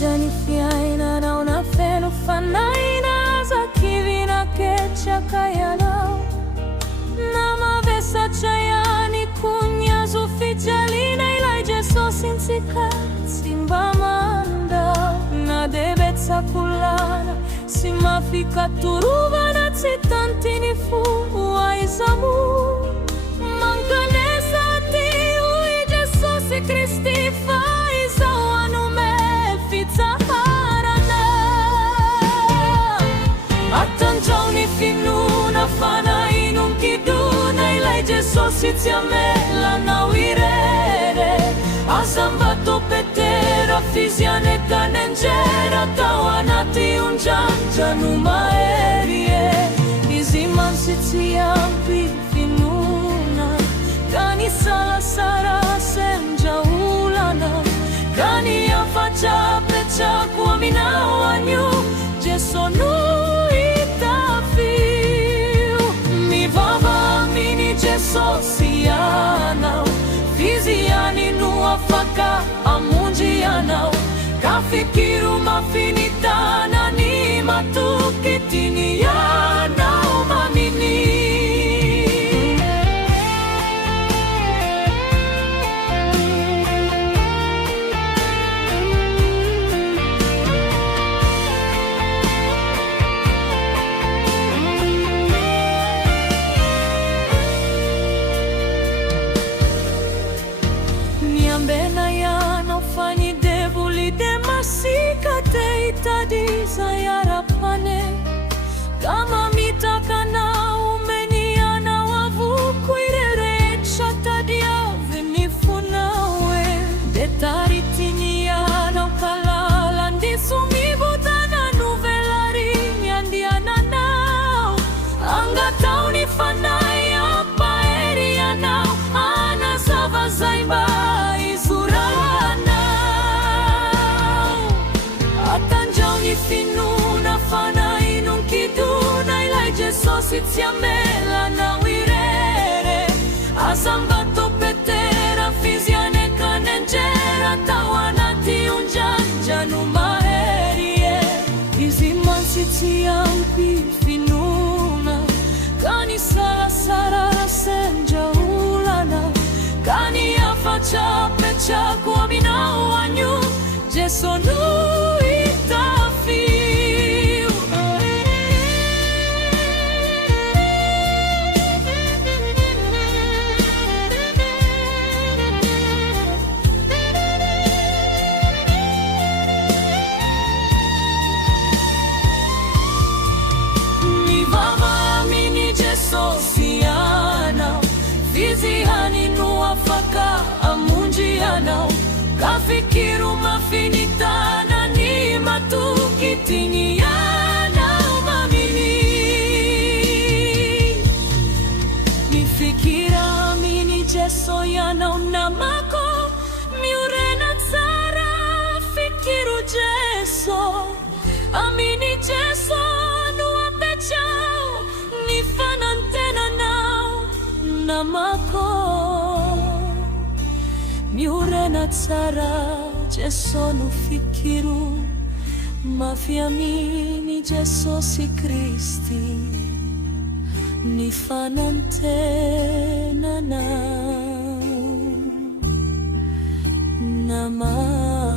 Janifiaina na una feno fanaina za kivina kecha kayalo na mavesa chayani kunya zufijalina ilaje so sinsika simba manda na debetsa kulana simafika turuva na tsitantini fu waizamu manganesa ti uije so si Kristifa fanainum kiduna ilaije sosizia mela na wirere azambato petera fiziane kanenjera tawanati unjanja numaerie iziman sitiampi finuna kani sala sara senja ulana kani yafacha pecha kuamina wanyu jesonu sosiana fiziani nuafaka amunjiana kafikiru mafinitana ni matukitini yana umamini itadiza yarapane kama mitaka na umeniana wavuku irerecha tadia vinifu nawe detaritiniana ukalala ndisumibudana nuvelari nyandiana nao angata unifanaya paeria nao anasava zaimba finuna fanainum kiduna ilaije sosizia mela na wirere azambato petera fiziane kanenjera tawanati unjanja numaerie iziman sitiampi finuna kani sala sara senja ulana kani yafacha pecha kuamina wanyu jesonu sosiana fiziani nuafaka amunjiana kafikiru mafinitana ni matukitiniana umamini mifikira amini jeso yana unamako miurena tsara fikiru jeso amini jeso nuapechao nifanantena nao namako miurena tsara jeso nufikiru mafiamini jeso si Kristi nifanantena nao namako